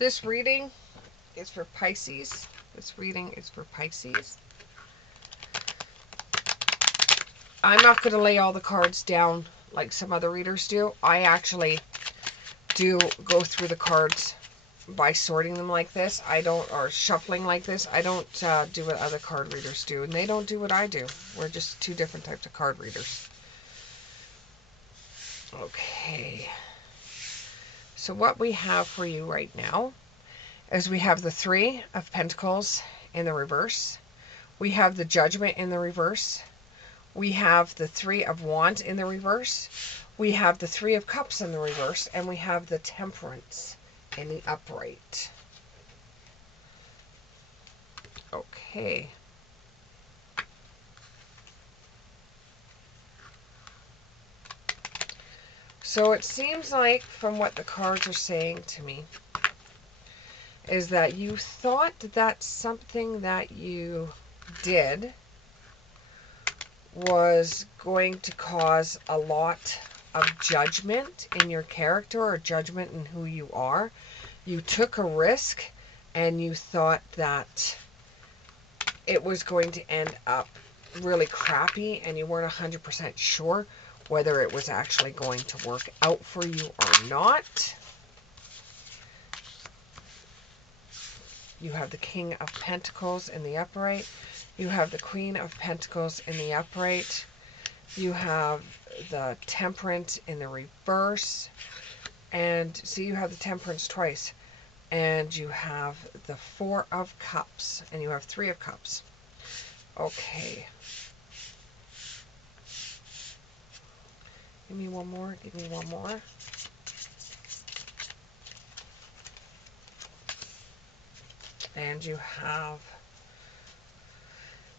This reading is for Pisces. This reading is for Pisces. I'm not going to lay all the cards down like some other readers do. I actually do go through the cards by sorting them like this. I don't, or shuffling like this. I don't do what other card readers do, and they don't do what I do. We're just two different types of card readers. Okay. So what we have for you right now is we have the Three of Pentacles in the reverse. We have the Judgment in the reverse. We have the Three of Wands in the reverse. We have the Three of Cups in the reverse. And we have the Temperance in the upright. Okay. So it seems like, from what the cards are saying to me, is that you thought that something that you did was going to cause a lot of judgment in your character or judgment in who you are. You took a risk and you thought that it was going to end up really crappy, and you weren't 100% sure whether it was actually going to work out for you or not. You have the King of Pentacles in the upright. You have the Queen of Pentacles in the upright. You have the Temperance in the reverse. And see, you have the Temperance twice. And you have the Four of Cups. And you have Three of Cups. Okay. Give me one more. Give me one more. And you have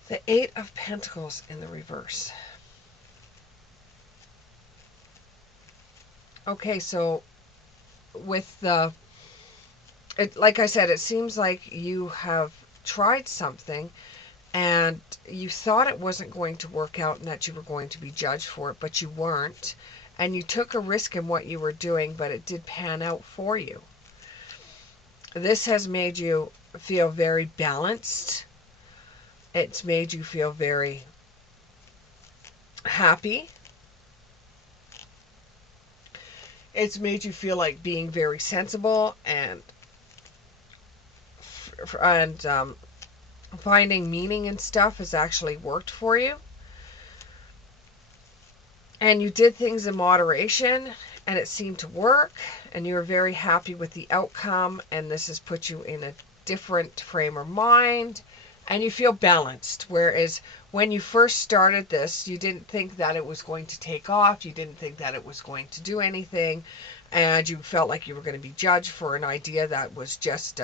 the Eight of Pentacles in the reverse. Okay, so with the, like I said, it seems like you have tried something and you thought it wasn't going to work out and that you were going to be judged for it, but you weren't. And you took a risk in what you were doing, but it did pan out for you. This has made you feel very balanced. It's made you feel very happy. It's made you feel like being very sensible and finding meaning in stuff has actually worked for you. And you did things in moderation and it seemed to work, and you were very happy with the outcome, and this has put you in a different frame of mind and you feel balanced. Whereas when you first started this, you didn't think that it was going to take off. You didn't think that it was going to do anything, and you felt like you were going to be judged for an idea that was just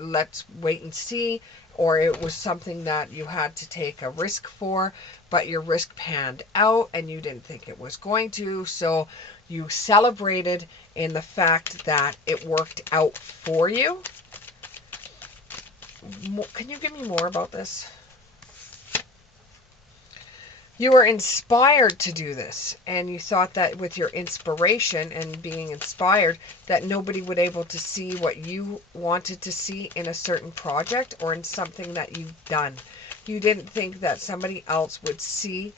let's wait and see, or it was something that you had to take a risk for, but your risk panned out and you didn't think it was going to, so you celebrated in the fact that it worked out for you. Can you give me more about this? You were inspired to do this, and you thought that with your inspiration and being inspired that nobody would able to see what you wanted to see in a certain project or in something that you've done. You didn't think that somebody else would see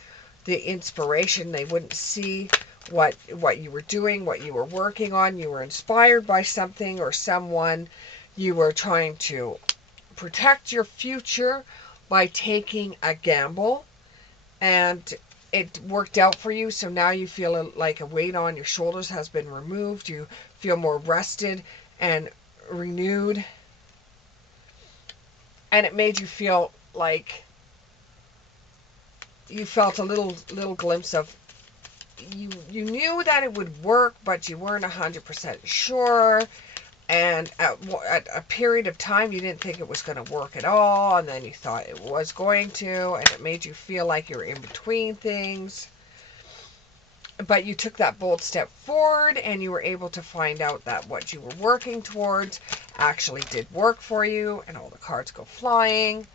the inspiration. They wouldn't see what you were doing, what you were working on. You were inspired by something or someone. You were trying to protect your future by taking a gamble, and it worked out for you. So now you feel like a weight on your shoulders has been removed. You feel more rested and renewed, and it made you feel like you felt a little glimpse of, you knew that it would work, but you weren't 100% sure. And at a period of time, you didn't think it was going to work at all, and then you thought it was going to, and it made you feel like you were in between things. But you took that bold step forward, and you were able to find out that what you were working towards actually did work for you, and all the cards go flying.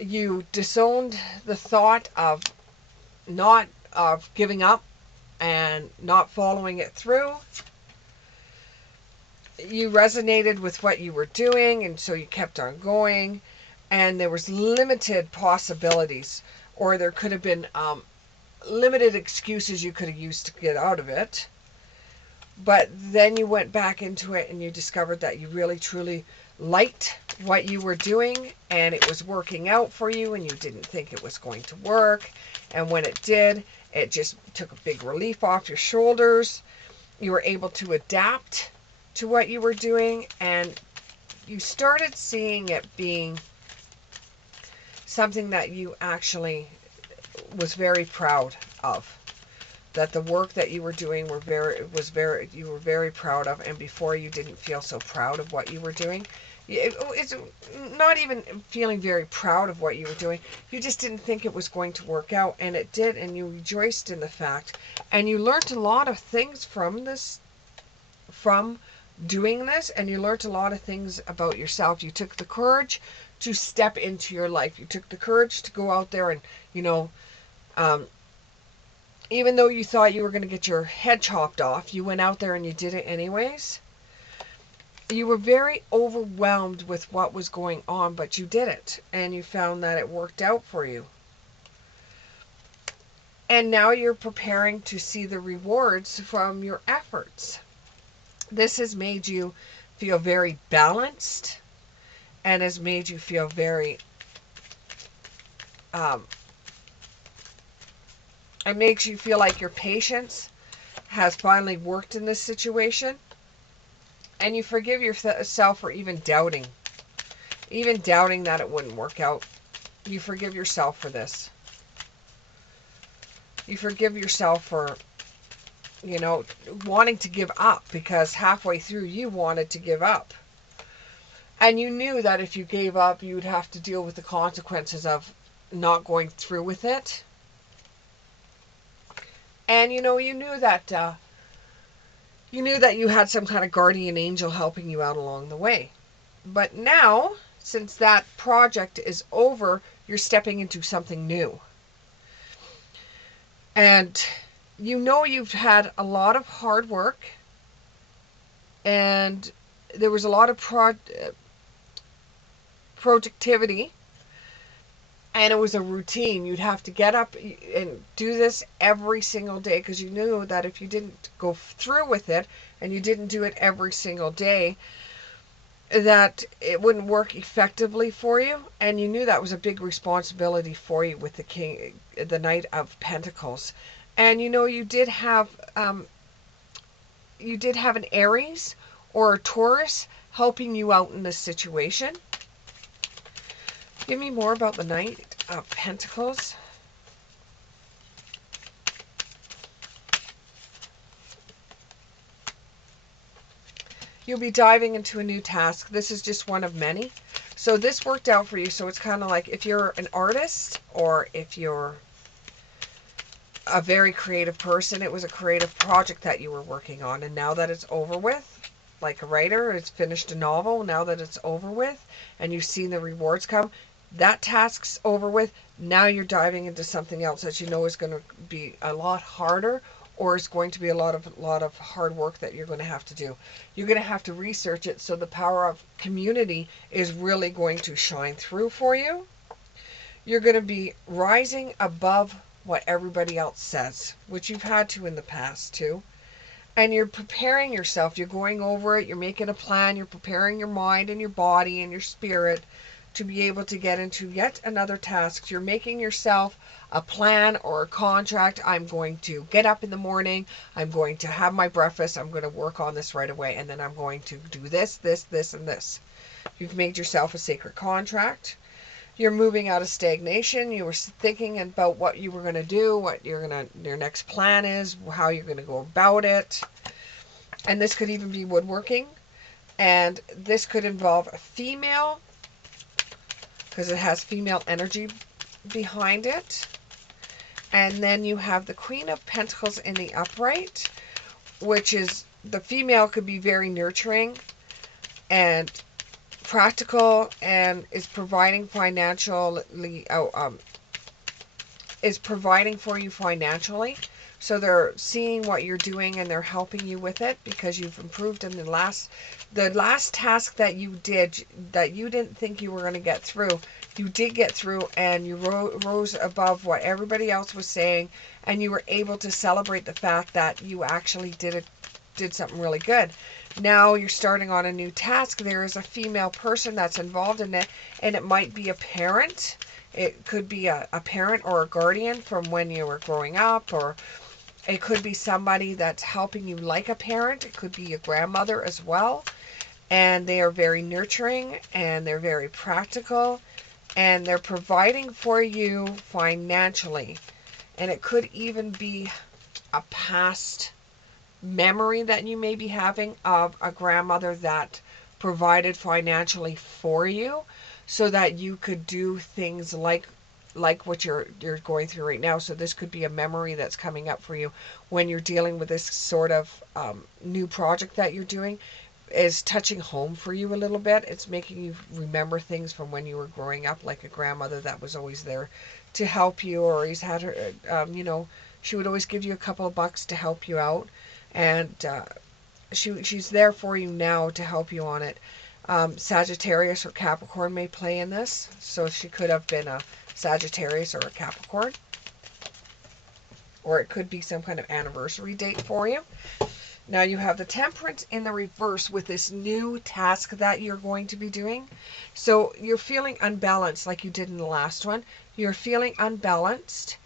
You disowned the thought of giving up and not following it through. you resonated with what you were doing, and so you kept on going, and there was limited possibilities, or there could have been limited excuses you could have used to get out of it. But then you went back into it and you discovered that you really truly liked what you were doing, and it was working out for you, and you didn't think it was going to work. And when it did, it just took a big relief off your shoulders. You were able to adapt to what you were doing, and you started seeing it being something that you actually was very proud of. That the work that you were doing you were very proud of, and before you didn't feel so proud of what you were doing. It's not even feeling very proud of what you were doing. You just didn't think it was going to work out, and it did, and you rejoiced in the fact. And you learned a lot of things from this, from doing this, and you learned a lot of things about yourself. You took the courage to step into your life. You took the courage to go out there and, you know, even though you thought you were going to get your head chopped off, you went out there and you did it anyways. You were very overwhelmed with what was going on, but you did it, and you found that it worked out for you. And now you're preparing to see the rewards from your efforts. This has made you feel very balanced, and has made you feel very, it makes you feel like your patience has finally worked in this situation. And you forgive yourself for even doubting that it wouldn't work out. You forgive yourself for this. You forgive yourself for, you know, wanting to give up, because halfway through you wanted to give up. And you knew that if you gave up, you would have to deal with the consequences of not going through with it. And you know, you knew that you had some kind of guardian angel helping you out along the way. But now, since that project is over, you're stepping into something new. And you know you've had a lot of hard work, and there was a lot of productivity, and it was a routine. You'd have to get up and do this every single day, because you knew that if you didn't go through with it and you didn't do it every single day, that it wouldn't work effectively for you. And you knew that was a big responsibility for you with the Knight of Pentacles. And you know, you did have an Aries or a Taurus helping you out in this situation. Give me more about the Knight of Pentacles. You'll be diving into a new task. This is just one of many. So this worked out for you. So it's kind of like if you're an artist, or if you're a very creative person, it was a creative project that you were working on. And now that it's over with, like a writer has finished a novel, now that it's over with and you've seen the rewards come, that task's over with. Now you're diving into something else that you know is going to be a lot harder, or is going to be a lot of hard work that you're going to have to do. You're going to have to research it, so the power of community is really going to shine through for you. You're going to be rising above what everybody else says, which you've had to in the past too. And you're preparing yourself. You're going over it. You're making a plan. You're preparing your mind and your body and your spirit to be able to get into yet another task. You're making yourself a plan or a contract. I'm going to get up in the morning. I'm going to have my breakfast. I'm going to work on this right away. And then I'm going to do this, this, and this. You've made yourself a sacred contract. You're moving out of stagnation. You were thinking about what you were going to do, what your next plan is, how you're going to go about it. And this could even be woodworking. And this could involve a female, because it has female energy behind it. And then you have the Queen of Pentacles in the upright, which is, the female could be very nurturing and practical, and is providing financially, is providing for you financially. So they're seeing what you're doing and they're helping you with it because you've improved in the last task that you did that you didn't think you were going to get through. You did get through and you rose above what everybody else was saying, and you were able to celebrate the fact that you actually did something really good. Now you're starting on a new task. There is a female person that's involved in it, and it might be a parent. It could be a parent or a guardian from when you were growing up, or it could be somebody that's helping you like a parent. It could be a grandmother as well. And they are very nurturing and they're very practical and they're providing for you financially. And it could even be a past memory that you may be having of a grandmother that provided financially for you so that you could do things like what you're going through right now. So this could be a memory that's coming up for you when you're dealing with this sort of new project that you're doing, is touching home for you a little bit. It's making you remember things from when you were growing up, like a grandmother that was always there to help you, or always had her, she would always give you a couple of bucks to help you out, and she's there for you now to help you on it. Sagittarius or Capricorn may play in this, so she could have been a Sagittarius or a Capricorn, or it could be some kind of anniversary date for you. Now you have the Temperance in the reverse with this new task that you're going to be doing. So you're feeling unbalanced like you did in the last one. You're feeling unbalanced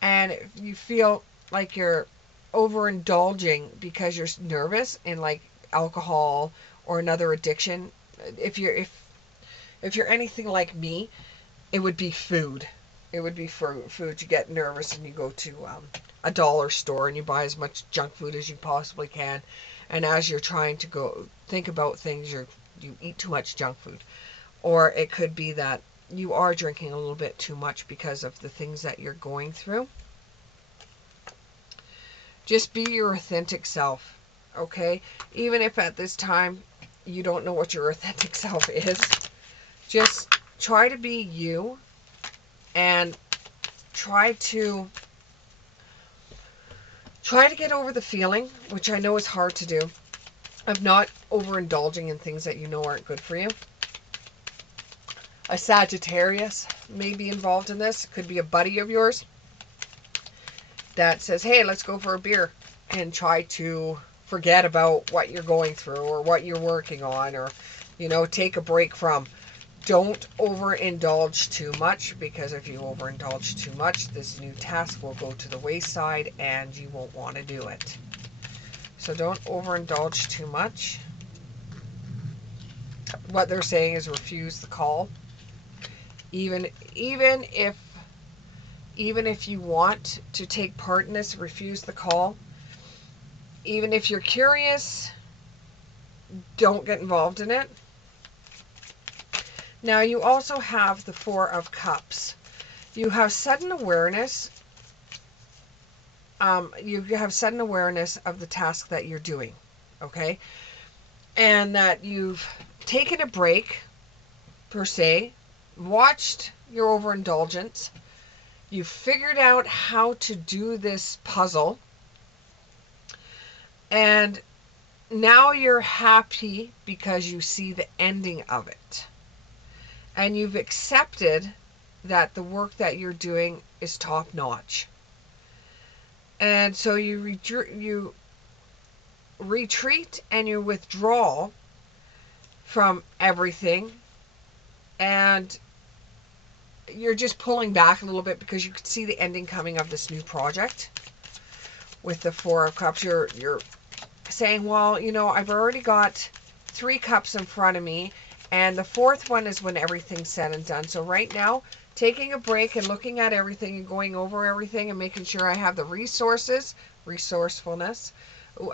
and you feel like you're overindulging because you're nervous in like alcohol or another addiction. If you're anything like me, it would be food. It would be for food. You get nervous and you go to a dollar store and you buy as much junk food as you possibly can. And as you're trying to go think about things, you eat too much junk food. Or it could be that you are drinking a little bit too much because of the things that you're going through. Just be your authentic self, okay? Even if at this time you don't know what your authentic self is, just try to be you and try to get over the feeling, which I know is hard to do, of not overindulging in things that you know aren't good for you. A Sagittarius may be involved in this. It could be a buddy of yours that says, hey, let's go for a beer, and try to forget about what you're going through or what you're working on, or, take a break from. Don't overindulge too much, because if you overindulge too much, this new task will go to the wayside and you won't want to do it. So don't overindulge too much. What they're saying is refuse the call. Even if you want to take part in this, refuse the call. Even if you're curious, don't get involved in it. Now you also have the Four of Cups. You have sudden awareness. You have sudden awareness of the task that you're doing, okay? And that you've taken a break, per se, watched your overindulgence. You've figured out how to do this puzzle. And now you're happy because you see the ending of it. And you've accepted that the work that you're doing is top notch. And so you retreat and you withdraw from everything, and you're just pulling back a little bit because you can see the ending coming of this new project. With the Four of Cups, you're saying, well, I've already got 3 cups in front of me, and the 4th one is when everything's said and done. So right now, taking a break and looking at everything and going over everything and making sure I have the resourcefulness.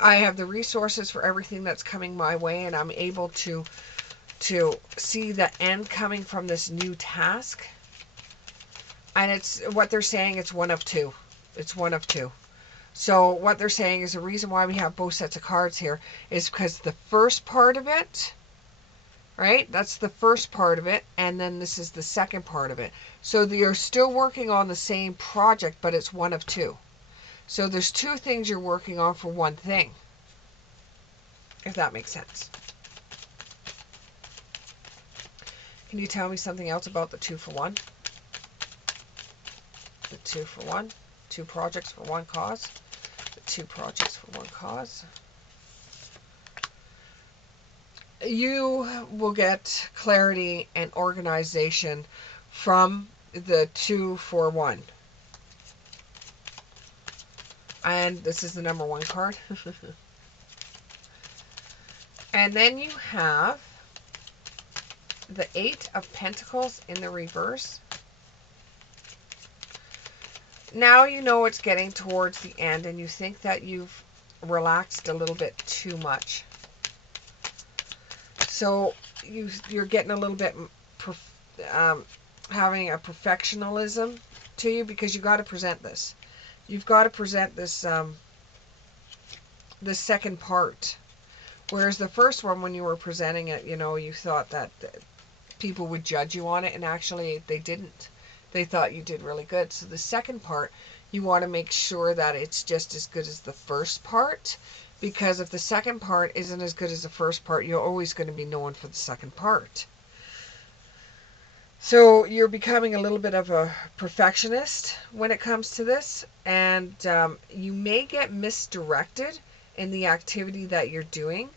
I have the resources for everything that's coming my way, and I'm able to see the end coming from this new task. And it's what they're saying, it's one of two. It's one of two. So what they're saying is the reason why we have both sets of cards here is because the first part of it, right? That's the first part of it, and then this is the second part of it. So you're still working on the same project, but it's one of two. So there's two things you're working on for one thing, if that makes sense. Can you tell me something else about the 2-for-1? The 2-for-1, two projects for one cause. The two projects for one cause. You will get clarity and organization from the 2-for-1. And this is the number 1 card. And then you have the 8 of Pentacles in the reverse. Now you know it's getting towards the end and you think that you've relaxed a little bit too much. So you're getting a little bit having a perfectionism to you, because you got to present this. You've got to present this the second part. Whereas the first one, when you were presenting it, you know, you thought that people would judge you on it, and actually they didn't. They thought you did really good. So the second part, you want to make sure that it's just as good as the first part, because if the second part isn't as good as the first part, you're always going to be known for the second part. So you're becoming a little bit of a perfectionist when it comes to this, and you may get misdirected in the activity that you're doing.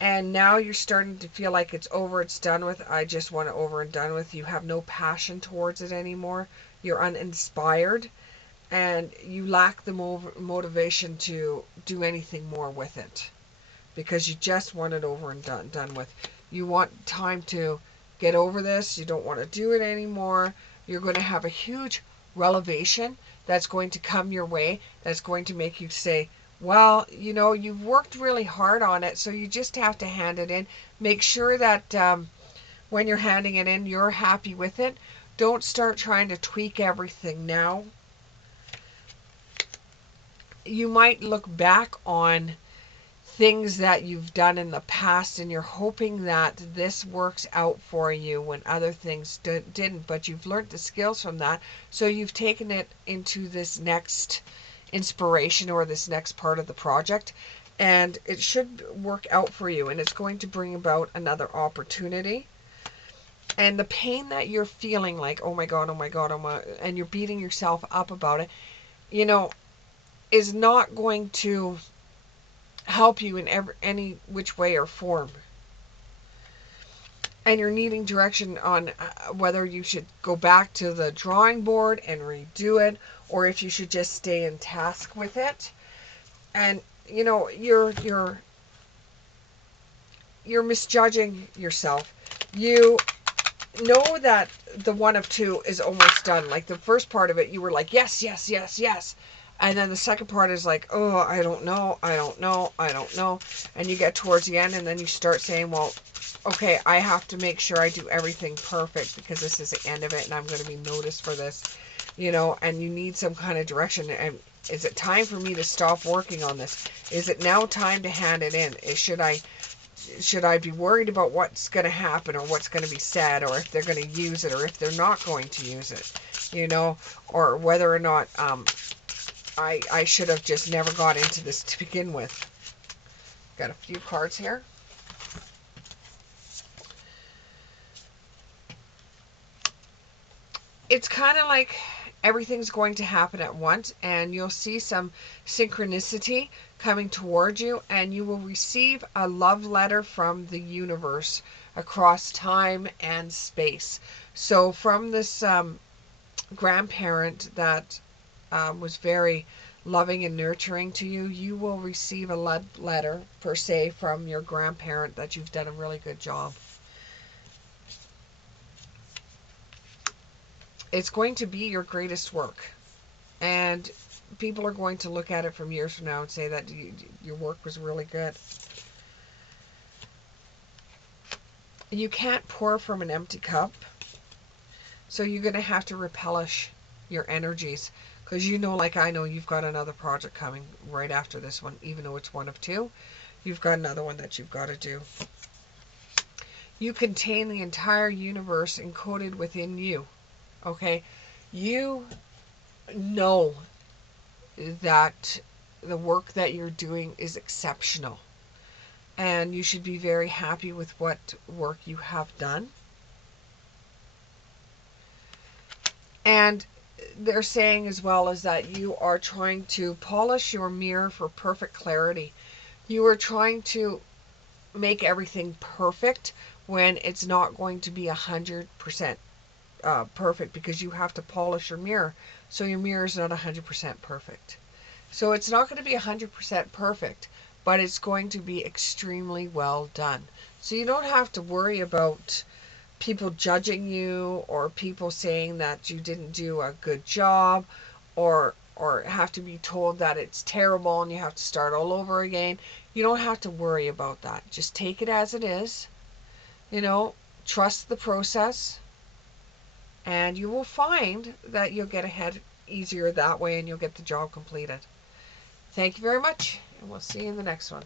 And now you're starting to feel like it's over, it's done with. I just want it over and done with. You have no passion towards it anymore. You're uninspired, and you lack the motivation to do anything more with it, because you just want it over and done with. You want time to get over this. You don't want to do it anymore. You're going to have a huge revelation that's going to come your way, that's going to make you say, well, you know, you've worked really hard on it, so you just have to hand it in. Make sure that when you're handing it in, you're happy with it. Don't start trying to tweak everything now. You might look back on things that you've done in the past, and you're hoping that this works out for you when other things didn't, but you've learned the skills from that, so you've taken it into this next inspiration or this next part of the project, and it should work out for you, and it's going to bring about another opportunity. And the pain that you're feeling, like, oh my god, oh my god, oh my, and you're beating yourself up about it, you know, is not going to help you in any which way or form. And you're needing direction on whether you should go back to the drawing board and redo it, or if you should just stay in task with it. And you know, you're misjudging yourself. You know that the one of two is almost done. Like the first part of it, you were like, yes, yes, yes, yes. And then the second part is like, oh, I don't know, I don't know, I don't know. And you get towards the end, and then you start saying, well, okay, I have to make sure I do everything perfect, because this is the end of it and I'm going to be noticed for this, you know, and you need some kind of direction. And is it time for me to stop working on this? Is it now time to hand it in? Should I be worried about what's going to happen, or what's going to be said, or if they're going to use it, or if they're not going to use it, you know, or whether or not I should have just never got into this to begin with. Got a few cards here. It's kind of like everything's going to happen at once, and you'll see some synchronicity coming towards you, and you will receive a love letter from the universe across time and space. So from this grandparent that was very loving and nurturing to you, you will receive a love letter, per se, from your grandparent that you've done a really good job. It's going to be your greatest work, and people are going to look at it from years from now and say that your work was really good. You can't pour from an empty cup, so you're going to have to replenish your energies, because you know, like I know, you've got another project coming right after this one. Even though it's one of two, you've got another one that you've got to do. You contain the entire universe encoded within you. Okay? You know that the work that you're doing is exceptional. And you should be very happy with what work you have done. And they're saying as well is that you are trying to polish your mirror for perfect clarity. You are trying to make everything perfect when it's not going to be 100% perfect, because you have to polish your mirror. So your mirror is not 100% perfect. So it's not going to be 100% perfect, but it's going to be extremely well done. So you don't have to worry about people judging you, or people saying that you didn't do a good job, or have to be told that it's terrible and you have to start all over again. You don't have to worry about that. Just take it as it is. Trust the process, and you will find that you'll get ahead easier that way, and you'll get the job completed. Thank you very much, and we'll see you in the next one.